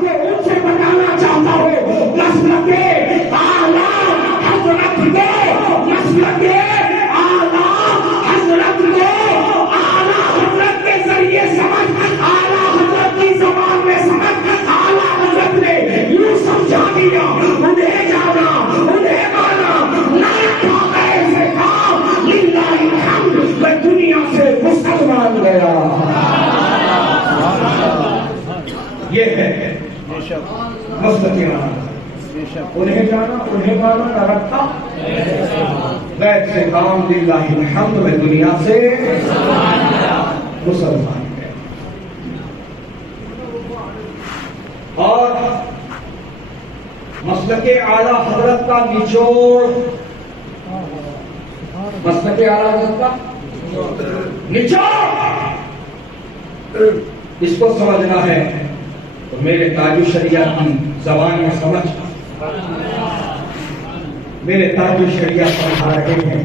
وہ ان سے بتانا چاہتا ہوں مسلک اعلیٰ حضرت کو، مسلک اعلیٰ حضرت کو اعلیٰ حضرت کے ذریعے سمجھ، اعلیٰ حضرت کی زبان میں سمجھ، اعلیٰ حضرت نے یوں سمجھا دیا، انہیں جانا انہیں مانا، نہ کھا گئے سے کام للہ الحمد، میں دنیا سے مسلمان گیا۔ یہ ہے مسلک اعلیٰ، انہیں جانا انہیں مانا، نہ رکھا غیر سے کام للہ الحمد، میں دنیا سے مسلمان گیا۔ اور مسلک اعلیٰ حضرت کا نچوڑ، مسلک اعلیٰ حضرت کا نچوڑ اس کو سمجھنا ہے تو میرے تاج الشریعہ کی زبان میں سمجھ، میرے تاج الشریعہ سمجھا رہے ہیں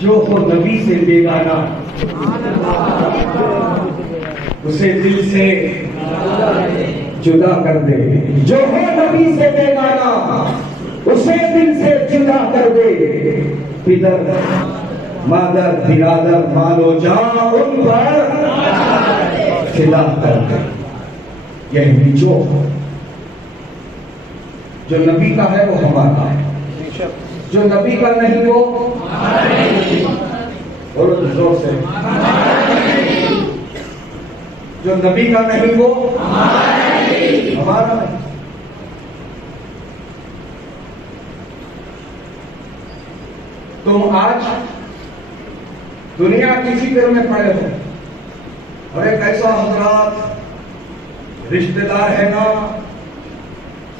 جو ہو نبی سے بیگانہ اسے دل سے جدا کر دے، جو ہو نبی سے بیگانہ اسے دل سے جدا کر دے، پدر مادر برادر مالو جان ان پر فدا کر دے۔ یہ نچوڑ جو نبی کا ہے وہ ہمارا ہے، جو نبی کا نہیں وہ بولو زور سے، جو نبی کا نہیں وہ ہمارا ہے۔ تم آج دنیا کی فکر میں پڑے ہو، ارے کیسا حضرات رشتہ دار ہے نا،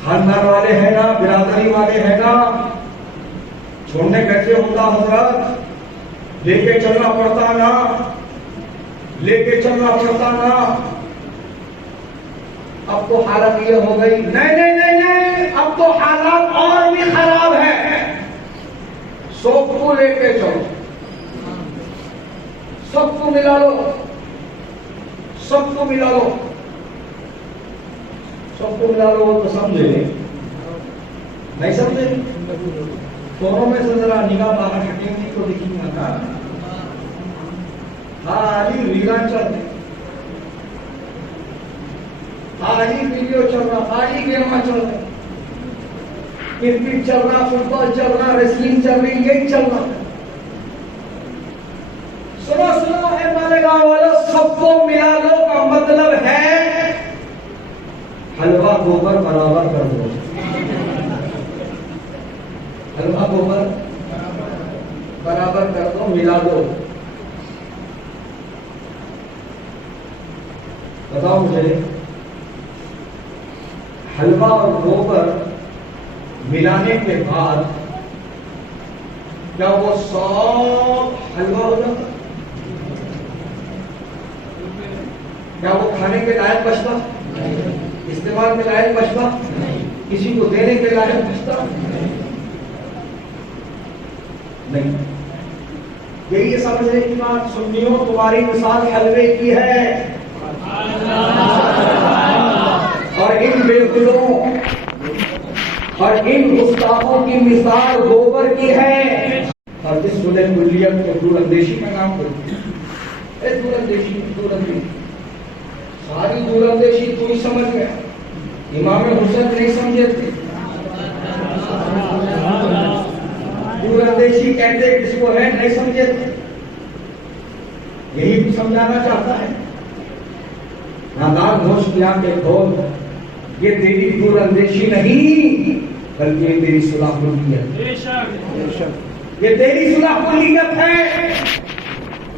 خاندان والے ہیں نا، برادری والے ہیں نا، چھوڑنے کیسے ہوتا حضرت، لے کے چلنا پڑتا نا، لے کے چلنا پڑتا نا۔ اب تو حالت یہ ہو گئی، نہیں نہیں نہیں نہیں، اب تو حالات اور بھی خراب ہے، سب کو لے کے چلو، سب کو ملا لو، سب کو ملا لو، سب کو ملا لو تو سمجھے نہیں سمجھے؟ دونوں میں سے ذرا نگاہ باہر ہٹیں گی تو دیکھیں گے کہاں خالی ریلا چل رہی، خالی ویڈیو چل رہا، خالی گیما چل رہا، کرکٹ چل رہا، فٹ بال چل رہا، ریسلنگ چل رہی، یہی چل رہا۔ سنو سنو اے مالیگاؤں والوں، سب کو ملا لو کا مطلب ہے حلوہ گوبر برابر کر دو، حلوہ گوبر برابر کر دو، ملا دو۔ بتاؤ مجھے حلوہ اور گوبر ملانے کے بعد کیا وہ سب حلوہ ہو جاتا؟ کیا وہ کھانے کے لائق بچتا؟ استعمال کے لائق بچتا؟ کسی کو دینے کے لائق بچتا؟ نہیں۔ یہی سمجھ رہے کی بات، سنیوں تمہاری مثال حلوے کی ہے، اور ان بے دلوں اور ان گستاخوں کی مثال گوبر کی ہے۔ اور جس سنیں کلیت کو دور اندیشی کا نام کرتی ہے، دور اندیشی، دور اندیشی، ساری دور اندیشی تو ہی سمجھ گیا، امام حسین نہیں سمجھے تھے۔ دور اندیشی کہتے کسی کو ہے، نہیں سمجھے تھے، یہی بھی سمجھانا چاہتا ہے۔ نادان ہوش کی آنکھیں کھول، یہ تیری دور اندیشی نہیں بلکہ یہ تیری صلاح کلیت، یہ تیری صلاح کلیت ہے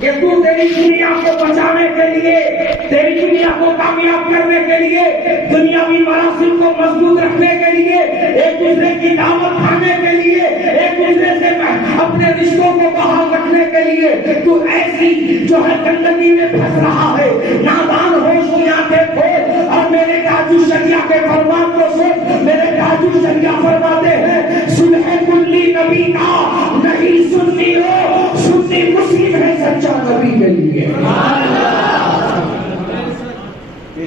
کہ تو تیری دنیا کو بچانے کے لیے، تیری دنیا کو کامیاب کرنے کے لیے، دنیاوی مراحل کو مضبوط رکھنے کے لیے، ایک دوسرے کی دعوت کھانے کے لیے، ایک دوسرے سے اپنے رشتوں کو بحال رکھنے کے لیے تو ایسی جو ہے گندگی میں پھنس رہا ہے۔ نادان ہوش کی آنکھیں کھول اور میرے تاج الشریعہ کے فرمان کو سن۔ میرے تاج الشریعہ فرماتے ہیں صلح کلی نبی کا نہیں سنی ہو، سنی مسلم ہے سچا نبی کے لیے۔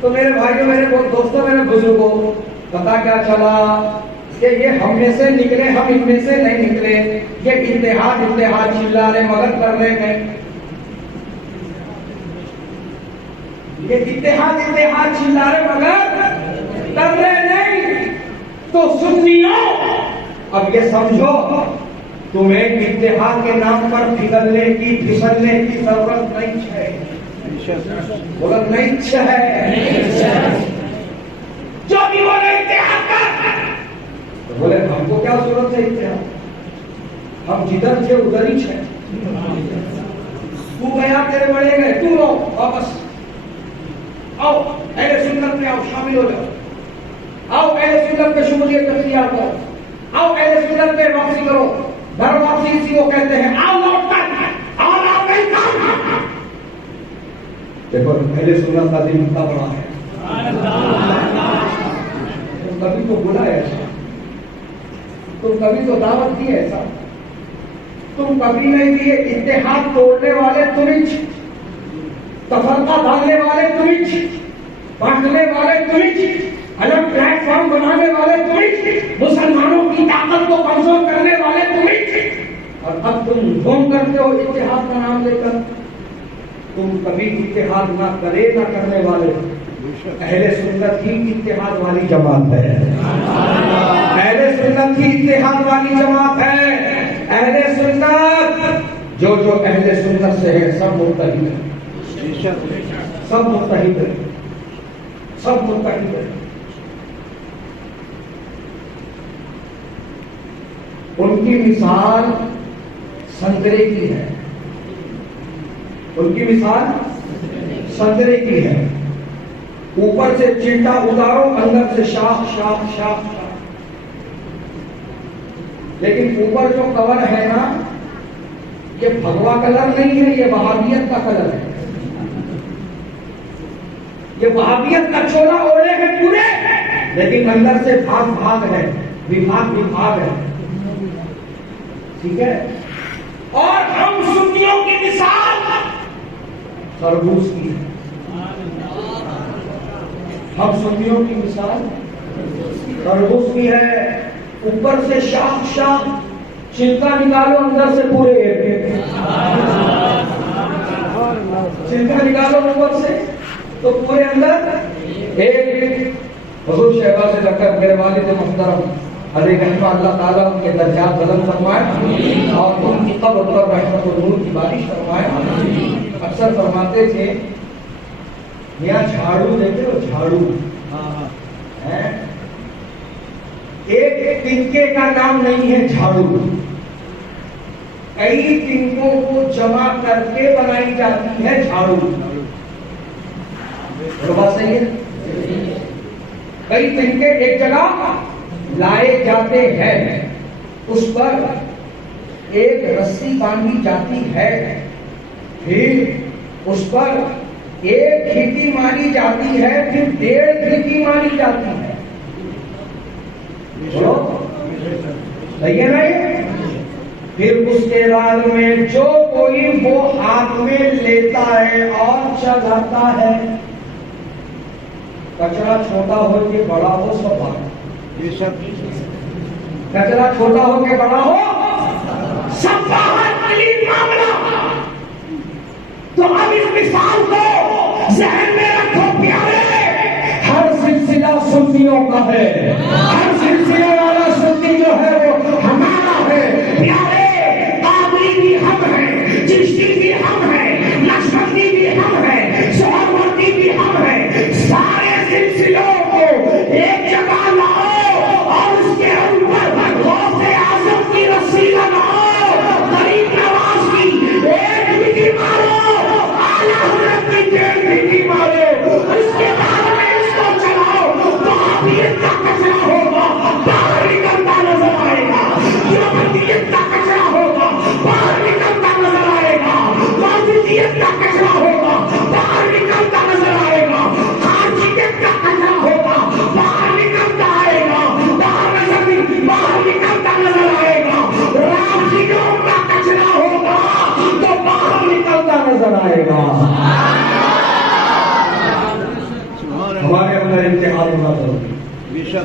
تو میرے بھائیوں، میرے دوستوں، میرے بزرگوں، پتا کیا چلا کہ یہ ہم میں سے نکلے، ہم ان میں سے نہیں نکلے. یہ اتحاد چلا رہے مگر کر رہے ہیں. یہ اتحاد چلا رہے مگر کر رہے نہیں. تو سنیوں، اب یہ سمجھو، تمہیں اتحاد کے نام پر پھسلنے کی ضرورت نہیں ہے. ضرورت نہیں ہے. جو بھی بولے اتحاد کر، بولے ہم کو کیا ضرورت ہے اتحاد؟ ہم جدھر تھے ادھر ہی ہے. تو گیا، تیرے بڑے گئے، تم لو واپس آؤ، اہل سنت میں آؤ، شامل ہو جاؤ. آؤ اہل سنت میں شمولیت اختیار کرو. آؤ اہل سنت میں واپسی کرو. گھر واپسی اسی کو کہتے ہیں. آؤ لوٹ کر، آؤ نہیں کام. دیکھو اہل سنت کا دل اتنا بڑا ہے. تم کبھی تو بلا ایسا، تم کبھی تو دعوت دی ایسا، تم کبھی نہیں دیے. اتحاد توڑنے والے تمہیں، تفرقہ ڈالنے والے تمہیں، بانٹنے والے تمہیں، الگ پلیٹ فارم بنانے والے تمہیں، مسلمانوں کی طاقت کو کمزور کرنے والے تمہیں. اور اب تم ڈھونگ کرتے ہو اتحاد کا نام لے کر. تم کبھی اتحاد نہ کرے نہ کرنے والے. اہل سنت ہی اتحاد والی جماعت ہے. اہل سنت ہی اتحاد والی جماعت ہے. اہل سنت، جو اہل سنت سے ہے سب متحد ہے. سب متحد ہے. سب متحد ہے. ان کی مثال سنترے کی ہے. ان کی مثال سنترے کی ہے. اوپر سے چلٹا اتارو، اندر سے شاخ شاخ شاخ شاخ. لیکن اوپر جو کور ہے نا، یہ بھگوا کلر نہیں ہے، یہ وہابیت کا کلر ہے. یہ وہابیت کا چولا اوڑے ہیں پورے، لیکن اندر سے بھاگ بھاگ ہے، وبھاگ ہے. ٹھیک ہے. اور ہم سنیوں کی مثال خربوز کی ہے. ہم سنیوں کی مثال خربوز کی ہے. اوپر سے شاخ شاخ، چھلکا نکالو اندر سے پورے ایک. چھلکا نکالو اوپر سے تو پورے اندر ایک. حضور شہباز سے لگ کر میرے والد محترم علیہ رحمہ اللہ تعالیٰ ان کے درجات بلند فرمائے اور ان کی قبر پر رحمت و نور کی بارش فرمائے. اکثر فرماتے تھے، یہاں جھاڑو دیتے ہو، جھاڑو ایک تنکے کا نام نہیں ہے. جھاڑو کئی تنکوں کو جمع کر کے بنائی جاتی ہے. جھاڑو بات صحیح ہے. کئی تنکے ایک جگہ لائے جاتے ہیں، اس پر ایک رسی باندھی جاتی ہے، پھر اس پر ایک گھیٹی ماری جاتی ہے، پھر 1.5 گھیٹی ماری جاتی ہے. صحیح ہے نا یہ؟ پھر اس کے بعد میں جو کوئی وہ ہاتھ میں لیتا ہے اور چلاتا ہے، کچرا چھوٹا ہو کہ بڑا ہو سب بات. کچرا چھوٹا ہو کہ بڑا ہو سب باہر معاملہ. تو اب اس مثال کو ذہن میں رکھو پیارے. ہر سلسلہ سنیوں کا ہے. ہر سلسلے والا سنی جو ہے وہ ہمارا ہے. پیارے قادری بھی ہم ہیں، چشتی بھی ہم ہیں، نقشبندی بھی ہم ہیں، سہروردی بھی ہم ہیں. سارے سلسلوں کو ایک جگہ لاؤ اور اس کے اوپر غوث اعظم کی رسی لگاؤ، غریب نواز کی ایک مٹی مارو، اعلیٰ حضرت کی 1.5 مٹی مارو. اس کے بعد میں اس کو چلاؤ تو عابیت کا کچرا ہوگا باہر نکلتا نظر آئے گا. جو عابیت کا کچرا ہوگا باہر نکلتا نظر آئے گا. اندر اتحاد ہونا ضروری ہے.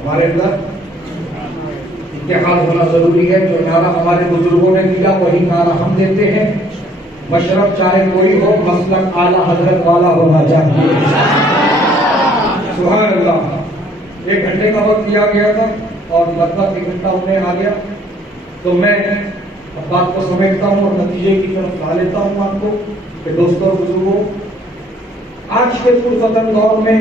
ہمارے اندر اتحاد ہونا ضروری ہے. جو نعرہ ہمارے بزرگوں نے دیا وہی نعرہ ہم دیتے ہیں. مشرب چاہے کوئی ہو، مسلک اعلیٰ حضرت والا ہونا چاہیے. سبحان اللہ. 1 گھنٹے کا وقت دیا گیا تھا اور لگ بھگ 1 گھنٹہ ہونے آ گیا. تو میں بات کو سمجھتا ہوں اور نتیجے کی طرف لا لیتا ہوں آپ کو کہ دوستوں بزرگوں، آج کے پرفتن دور میں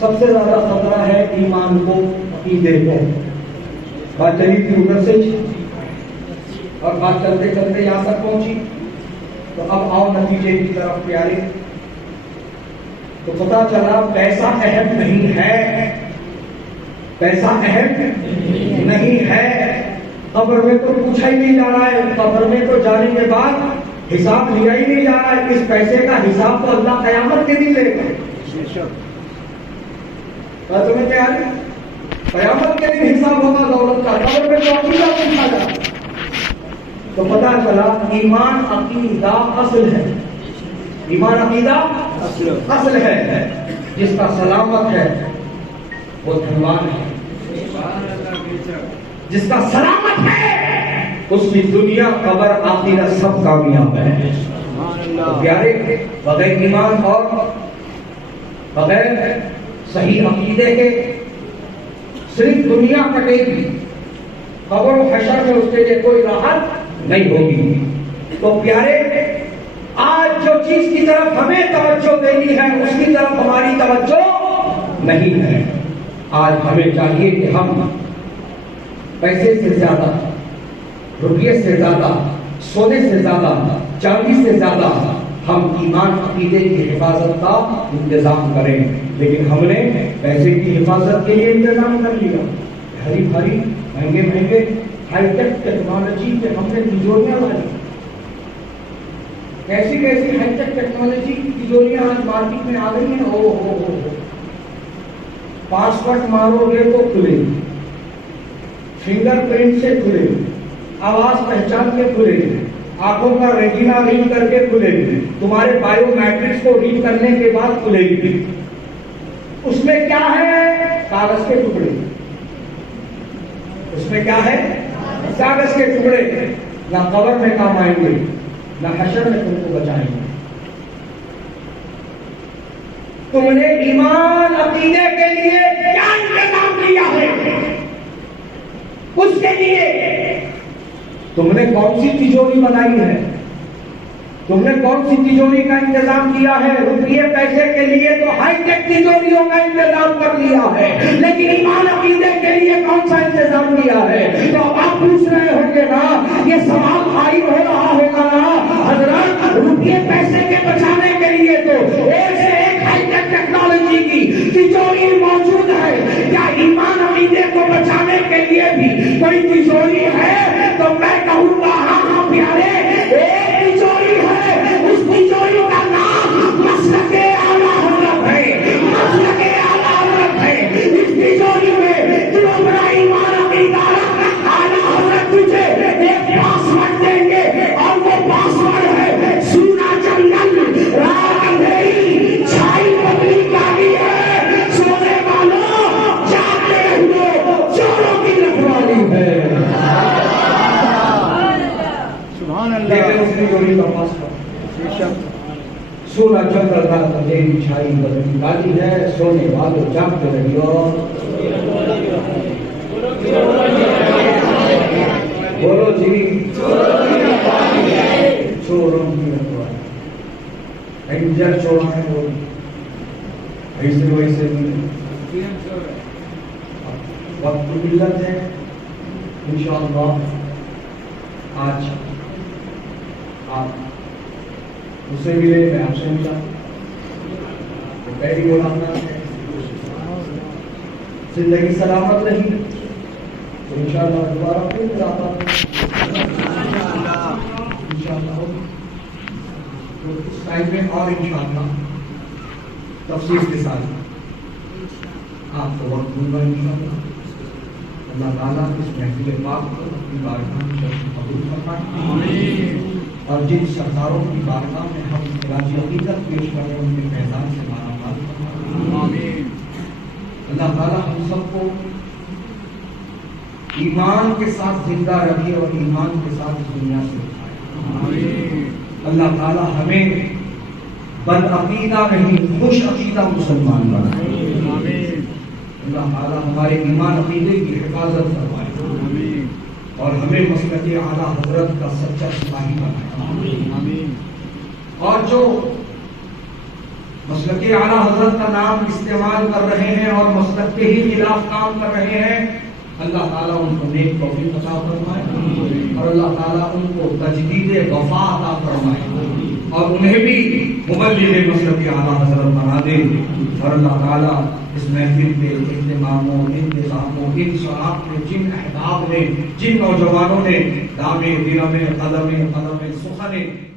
سب سے زیادہ خطرہ ہے ایمان کو، عقیدے کو. بات چلی تھی ادھر سے اور بات چلتے چلتے یہاں تک پہنچی. تو اب آؤ نتیجے کی طرف پیارے. تو پتا چلا پیسہ اہم نہیں ہے، پیسہ اہم نہیں ہے. قبر میں تو پوچھا ہی نہیں جا رہا ہے. قبر میں تو جانے کے بعد حساب لیا ہی نہیں جا رہا ہے. اس پیسے کا حساب تو اللہ قیامت کے دن لے گا. تمہیں کیا ہے؟ قیامت کے دن حساب ہوگا دولت کا. قبر میں تو عقیدہ پوچھا جا. تو پتا چلا ایمان عقیدہ اصل ہے. ایمان عقیدہ اصل ہے. جس کا سلامت ہے وہ دھنوان ہے. جس کا سلامت ہے اس کی دنیا قبر آخرت سب کامیاب ہے. پیارے، بغیر ایمان اور بغیر صحیح عقیدے کے صرف دنیا کٹے گی، قبر و حشر میں اس کے لیے کوئی راحت نہیں ہوگی. تو پیارے، آج جو چیز کی طرف ہمیں توجہ دینی ہے اس کی طرف ہماری توجہ نہیں ہے. آج ہمیں چاہیے کہ ہم پیسے سے زیادہ، روپیے سے زیادہ، سونے سے زیادہ، چاندی سے زیادہ ہم ایمان عقیدے کی حفاظت کا انتظام کریں. لیکن ہم نے پیسے کی حفاظت کے لیے انتظام کر لیا. بھاری بھاری مہنگے مہنگے ہائی ٹیک ٹیکنالوجی پہ ہم نے تجوریاں لائی. کیسی کیسی ہائی ٹیک ٹیکنالوجی کی تجوریاں آج مارکیٹ میں آ گئی ہیں. او ہو پاسورڈ مارو گے تو کھلے گی، فنگر پرنٹ سے کھلے گی، آواز پہچان کے کھلے گی، آنکھوں کا ریٹینا ریڈ کر کے کھلے گی، تمہارے بایو میٹرکس کو ریڈ کرنے کے بعد کھلے گی. اس میں کیا ہے؟ کاغذ کے ٹکڑے. اس میں کیا ہے؟ کاغذ کے ٹکڑے. نہ قبر میں کام آئیں گے، نہ حشر میں تم کو بچائیں گے. تم نے ایمان عقیدے کے لیے کیا انتظام کیا ہے؟ اس کے لیے تم نے کون سی تجوری بنائی ہے؟ تم نے کون سی تجوری کا انتظام کیا ہے؟ روپیے پیسے کے لیے تو ہائی ٹیک تجوریوں کا انتظام کر لیا ہے، لیکن ایمان عقیدے کے لیے کون سا انتظام کیا ہے؟ تو آپ پوچھ رہے ہوں گے نا، یہ سوال عائد ہو رہا ہوگا نا، حضرت روپیے پیسے کے بچانے کے لیے تو ایک سے ایک ہائی ٹیک ٹیکنالوجی کی تجوری موجود ہے. کیا ایمان عقیدے کو بچانے کے لیے بھی کوئی تجوری ہے؟ تو میں کہوں گا ہاں پیارے، ایک تجوری ہے. اس تجوری کا نام مسلک اعلیٰ حضرت ہے. مسلک اعلیٰ حضرت ہے. اس تجوری میں جو بڑا ایمان عقیدہ اعلیٰ حضرت تجھے ایک پاسورڈ دیں گے اور وہ پاسورڈ ہے سونا جنگل، رات اندھیری، چھائی بدلی کاری ہے، سونے والوں جاگتے رہو، چوروں کی رکھوالی ہے. سونا جنگل رات اندھیری چھائی بدلی کاری ہے، سونے والوں جاگتے رہو. بولو جی، چوروں کی رکھوالی. اینجل چورا ہے وہ ایسے ویسے نہیں. وقت کی قلت ہے. انشاءاللہ آج آپ اسے ملے، میں آپ سے ملا. پہلی ملاقات ہے، زندگی سلامت رہی تو انشاءاللہ دوبارہ پھر ملاقات انشاءاللہ ہوگی. تو اس ٹائم میں اور انشاءاللہ تفصیل کے ساتھ آپ کو وقت دوں گا انشاءاللہ. اللہ تعالیٰ اس محفل پاک کو اپنی بارگاہ میں قبول فرمائے. اور جن سرداروں کی بارگاہ میں ہم خراج عقیدت پیش کریں ان کے فیضان سے مالا مال فرمائے۔ اللہ تعالیٰ ہم سب کو ایمان کے ساتھ زندہ رکھے اور ایمان کے ساتھ اس دنیا سے اٹھائے۔ اللہ تعالیٰ ہمیں بد عقیدہ نہیں خوش عقیدہ مسلمان بنائے۔ اللہ تعالیٰ ہمارے ایمان عقیدے کی حفاظت فرمائے اور ہمیں مسلک اعلیٰ حضرت کا سچا سپاہی بنائے۔ اور جو مسلک اعلیٰ حضرت کا نام استعمال کر رہے ہیں اور مسلک کے ہی خلاف کام کر رہے ہیں، اللہ تعالیٰ ان کو نیک توفیق عطا فرمائے اور اللہ تعالیٰ ان کو تجدید وفا عطا فرمائے اور انہیں بھی مبلغ مسلک اعلیٰ حضرت بنا دے۔ اور اللہ تعالیٰ اس محفل کے اہتماموں انتظاموں ان شراب میں جن احباب نے جن نوجوانوں نے دامے درمے قدمے سخنے